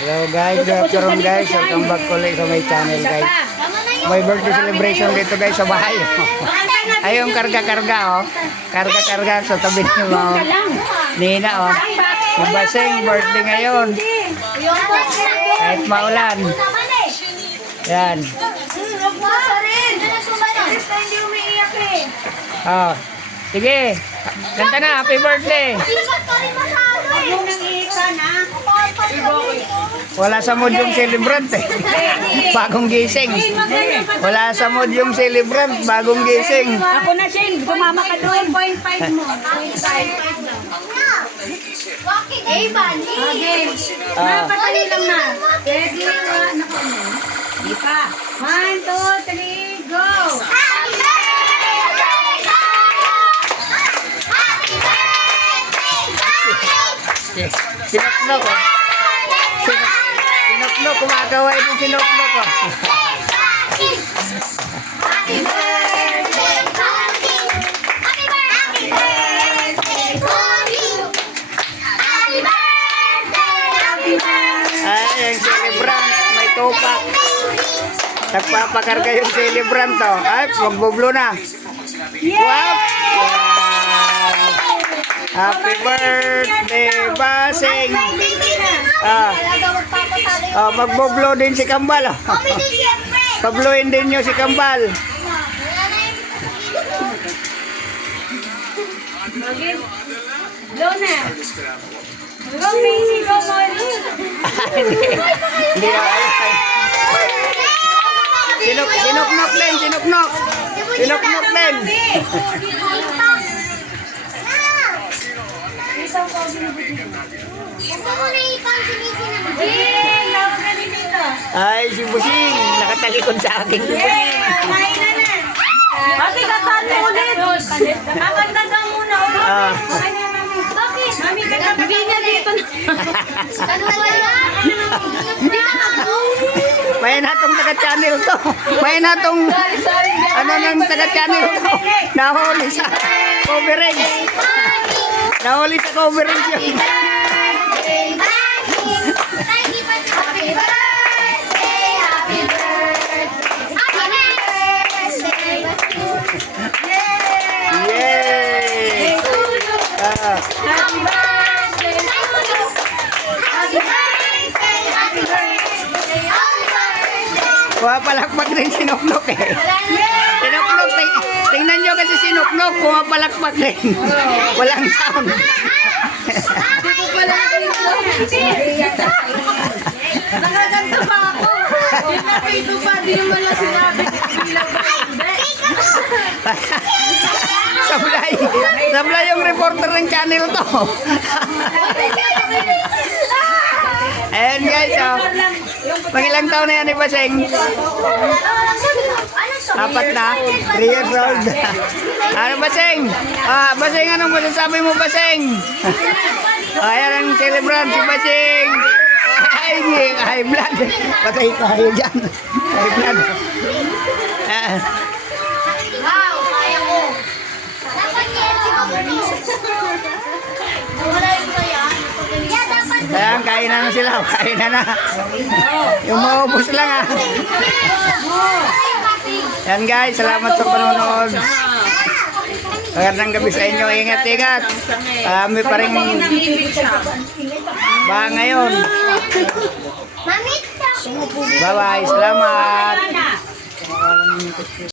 Hello guys, good afternoon guys. Welcome back ulit sa my channel guys. May birthday celebration dito guys sa bahay. Ay yung karga-karga oh. Karga-karga sa tabi ni mo. Nina oh. Si Baseng birthday ngayon. Kahit maulan. Yan. Oh. Sige. Kanta na, happy birthday. Wala sa mood yung celebrant eh. Bagong gising. Wala sa mood yung celebrant. Bagong gising. Ako na, Shane. Gumama ka doon. 0.5 mo. 0.5 lang. Okay. Napatali lang na. Ready? Di pa. 1, 2, 3, go! Sinuknok oh. Sinuknok. Kumagawa yung sinuknok oh. Ay, yung celebrant. May tupak. Nagpapakarga yung celebrant to. Ay, magbublo na. Wow! Happy birthday, Baseng! Magbublo din si Kambal. Pabluin din nyo si Kambal. Blow na. Go, Macy. Go, Molly. Hindi sinuknok din, sinuknok. Sinuknok din. Ay, si Busing. Nakatalikod sa akin. Ate, kakanta ulit. Kakanta ka muna ulit. Bakit? Mami, kakanta niya dito na. May natong taga-channel to. May natong ano nang taga-channel to. Nahuli sa coverage. Nahuli sa coverage yun. Yay! Happy birthday! Happy birthday! Happy birthday! Pumapalakpak din sinuknok eh. Sinuknok, tingnan nyo kasi sinuknok, pumapalakpak din. Walang sound. Nakaganto pa ako. Pinapito pa, di naman lang sinabi. Sablay yung reporter ng channel to. Ayan guys, oh. Pangilang taon na yan ni Baseng? 4 na? 3 years old. Ano Baseng? Baseng, anong masasabi mo Baseng? Ayan ang celebrant si Baseng. Ay, high blood. Patay tayo dyan. High blood. Wow, kaya mo. Dapat yan si Ayan, kain na sila. Kain na. Yung maubos lang Yan guys, salamat sa panonood. Magandang gabi sa inyo. Ingat-ingat. Kami pa rin ba ngayon. Bye-bye. Salamat.